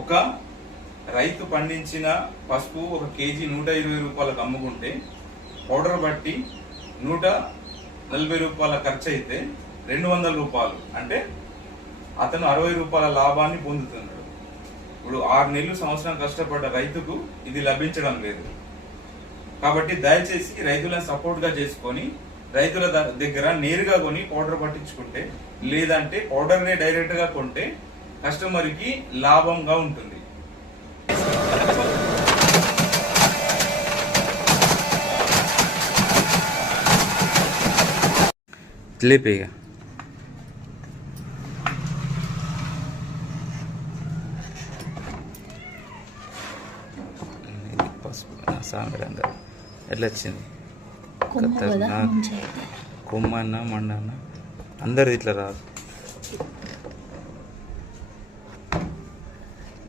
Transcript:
ఒక రైతు పండించిన పసుపు 1 కేజీ 120 రూపాయలకు అమ్ముకుంటే పౌడర్ బట్టి 140 రూపాయల ఖర్చు అయితే 200 రూపాయలు అంటే అతను 60 రూపాయల లాభాన్ని పొందుతున్నాడు. ఇప్పుడు 6 నెలలు సంవత్సరం కష్టపడ్డ రైతుకు ఇది లభించడం లేదు. కాబట్టి దయచేసి రైతులను సపోర్ట్ గా చేసుకొని రైతుల దగ్గర నేరుగా కొని పౌడర్ పట్టించుకుంటే, లేదంటే పౌడర్ నే డైరెక్ట్ గా కొంటే కస్టమర్ కి లాభంగా ఉంటుంది. లేపేగా సాంగరంగా ఎట్లా వచ్చింది? కొమ్మన్న మండన్న అందరిది ఇట్లా రాదు.